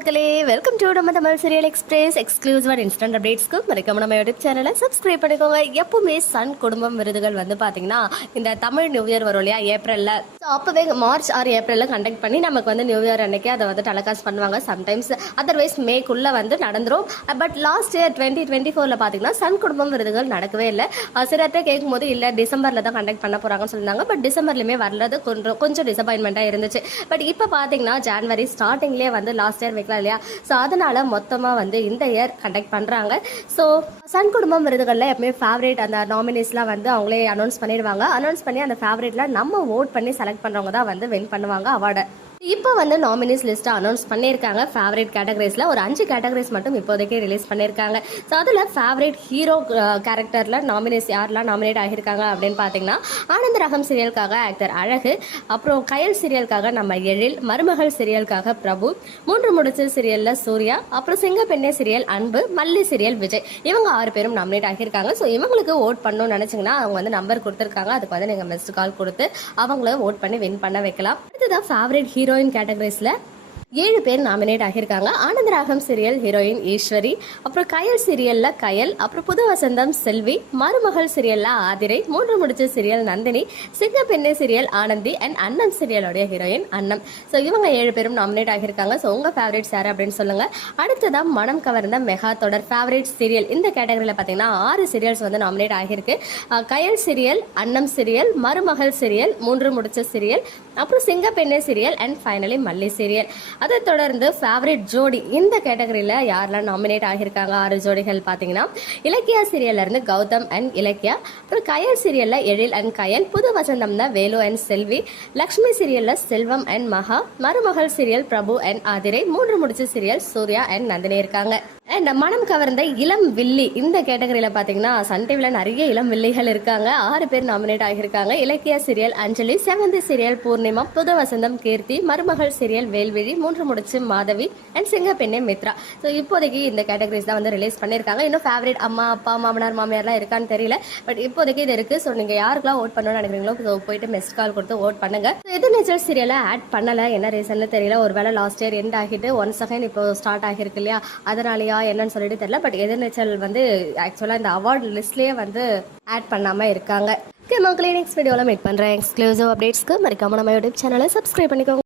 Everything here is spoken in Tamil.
மக்களே வெல்கம் டு நம்ம Tamil serial express exclusive and instant அப்டேட்ஸ்க்கு மறக்காம நம்ம யூடியூப் சேனலை சப்ஸ்கிரைப் பண்ணிக்கோங்க. எப்பவுமே சன் குடும்பம் விருதுகள் வந்து பார்த்தீங்கன்னா இந்த தமிழ் நியூ இயர் வரும் இல்லையா ஏப்ரலில் ஸோ அப்போவே மார்ச் ஆர் ஏப்ரலில் கண்டக்ட் பண்ணி நமக்கு வந்து நியூ இயர் அன்னைக்கு அதை வந்து டெலகாஸ்ட் பண்ணுவாங்க. சம்டைம்ஸ் அதர்வைஸ் மேக்குள்ளே வந்து நடந்துரும். But last year twenty twenty ஃபோரில் பார்த்தீங்கன்னா சன் குடும்பம் விருதுகள் நடக்கவே இல்லை. சிலர்கிட்ட கேட்கும்போது இல்லை டிசம்பரில் தான் கண்டக்ட் பண்ண போகிறாங்கன்னு சொல்லியிருந்தாங்க பட் டிசம்பர்லையுமே வரலது. கொஞ்சம் கொஞ்சம் டிசப்பாயின்மெண்ட்டாக இருந்துச்சு. பட் இப்போ பார்த்தீங்கன்னா ஜான்வரி ஸ்டார்டிங்லேயே வந்து லாஸ்ட் இயர் வைக்கலாம் இல்லையா? ஸோ அதனால மொத்தமாக வந்து இந்த இயர் கண்டக்ட் பண்ணுறாங்க ஸோ சன் குடும்பம் விருதுகளில் எப்பவுமே ஃபேவரேட் அந்த நாமினேஸ்லாம் வந்து அவங்களே அனௌன்ஸ் பண்ணிடுவாங்க. அனௌன்ஸ் பண்ணி அந்த ஃபேவரேட்டில் நம்ம ஓட் பண்ணி செலக்ட் பண்ணுறவங்க தான் வந்து வின் பண்ணுவாங்க அவார்டை இப்போ வந்து நாமினிஸ் லிஸ்ட்டை அனௌன்ஸ் பண்ணியிருக்காங்க. ஃபேவரேட் கேட்டகரிஸில் ஒரு அஞ்சு கேட்டகரிஸ் மட்டும் இப்போதைக்கு ரிலீஸ் பண்ணியிருக்காங்க. ஸோ அதில் ஃபேவரேட் ஹீரோ கேரக்டரில் நாமினிஸ் யாரெல்லாம் நாமினேட் ஆகியிருக்காங்க அப்படின்னு பார்த்தீங்கன்னா ஆனந்த ரகம் சீரியலுக்காக ஆக்டர் அழகு அப்புறம் கயல் சீரியலுக்காக நம்ம எழில் மருமகள் சீரியலுக்காக பிரபு மூன்று முடிச்சல் சீரியலில் சூர்யா அப்புறம் சிங்கப்பெண்ணே சீரியல் அன்பு மல்லி சீரியல் விஜய். இவங்க ஆறு பேரும் நாமினேட் ஆகியிருக்காங்க. ஸோ இவங்களுக்கு ஓட் பண்ணணும்னு நினச்சிங்கன்னா அவங்க வந்து நம்பர் கொடுத்துருக்காங்க. அதுக்கு வந்து நீங்கள் மிஸ்டு கால் கொடுத்து அவங்கள ஓட் பண்ணி வின் பண்ண வைக்கலாம். அடுத்ததான் ஹீரோ ஹீரோயின் கேட்டகரிஸில் ஏழு பேர் நாமினேட் ஆகியிருக்காங்க. ஆனந்தராகம் சீரியல் ஹீரோயின் ஈஸ்வரி அப்புறம் கயல் சீரியல்ல கயல் அப்புறம் புது வசந்தம் செல்வி மருமகள் சீரியல்ல ஆதிரை மூன்று முடிச்ச சீரியல் நந்தினி சிங்க பெண்ணை சீரியல் ஆனந்தி அண்ட் அண்ணன் சீரியலோடைய ஹீரோயின் அண்ணம் ஸோ இவங்க ஏழு பேரும் நாமினேட் ஆகியிருக்காங்க. ஸோ உங்க ஃபேவரேட்ஸ் யார் அப்படின்னு சொல்லுங்க. அடுத்ததான் மனம் கவர்ந்த மெகா தொடர் ஃபேவரேட் சீரியல் இந்த கேட்டகரியில் பார்த்தீங்கன்னா ஆறு சீரியல்ஸ் வந்து நாமினேட் ஆகியிருக்கு. Kayal serial Annam serial Marumagal serial மூன்று முடிச்ச சீரியல் அப்புறம் Singa Pennae serial and finally Malli serial அதை தொடர்ந்து ஃபேவரட் ஜோடி இந்த கேட்டகரியில் யாரெல்லாம் நாமினேட் ஆகியிருக்காங்க? ஆறு ஜோடிகள் பார்த்தீங்கன்னா இலக்கியா சீரியல்லேருந்து கௌதம் அண்ட் இலக்கியா அப்புறம் கயல் சீரியலில் எழில் அண்ட் கயல் புது வசந்தம்னா வேலு அண்ட் செல்வி லக்ஷ்மி சீரியலில் செல்வம் அண்ட் மகா மருமகள் சீரியல் பிரபு அண்ட் ஆதிரை மூன்று முடிச்ச சீரியல் சூர்யா அண்ட் நந்தினி இருக்காங்க. அண்ட் மனம் கவர்ந்த இளம் வில்லி இந்த கேட்டகரியில் பார்த்தீங்கன்னா சன் டிவியில் நிறைய இளம் வில்லிகள் இருக்காங்க. ஆறு பேர் நாமினேட் ஆகியிருக்காங்க. இலக்கிய சீரியல் அஞ்சலி செவந்தி சீரியல் பூர்ணிமா புது வசந்தம் கீர்த்தி மருமகள் serial Velvizhi Moondru Mudichu Madhavi and Singappenne Mithra. So இப்போதைக்கு இந்த கேட்டகரிஸ் தான் வந்து ரிலீஸ் பண்ணியிருக்காங்க. இன்னும் ஃபேவரட் அம்மா அப்பா மாமனார் மாமியார்லாம் இருக்கான்னு தெரியல. பட் இப்போதைக்கு இது இருக்குது ஸோ நீங்கள் யாருக்கெல்லாம் ஓட் பண்ணணும்னு நினைக்கிறீங்களோ ஸோ போயிட்டு மிஸ்ட் கால் கொடுத்து ஓட் பண்ணுங்க. ஸோ எது நேச்சுரல் சீரியலை ஆட் பண்ணலை? என்ன ரீசன்னு தெரியல. ஒரு வேளை லாஸ்ட் இயர் எண்ட் ஆகிட்டு ஒன் செகண்ட் இப்போ ஸ்டார்ட் ஆகிருக்கு இல்லையா? அதனாலயா என்னன்னு சொல்லிட்டு தெரியல. பட் எதிர்நீச்சல் வந்து ஆக்சுவலாக இந்த அவார்ட் லிஸ்ட்லேயே வந்து ஆட் பண்ணாமல் இருக்காங்க. ஓகே மக்களே நெக்ஸ்ட் வீடியோவில் மீட் பண்ணுறேன் எக்ஸ்க்ளூசிவ் அப்டேட்ஸ்க்கு மறக்காம நம்ம யூடியூப் சேனலை சப்ஸ்கிரைப் பண்ணிக்கோங்க.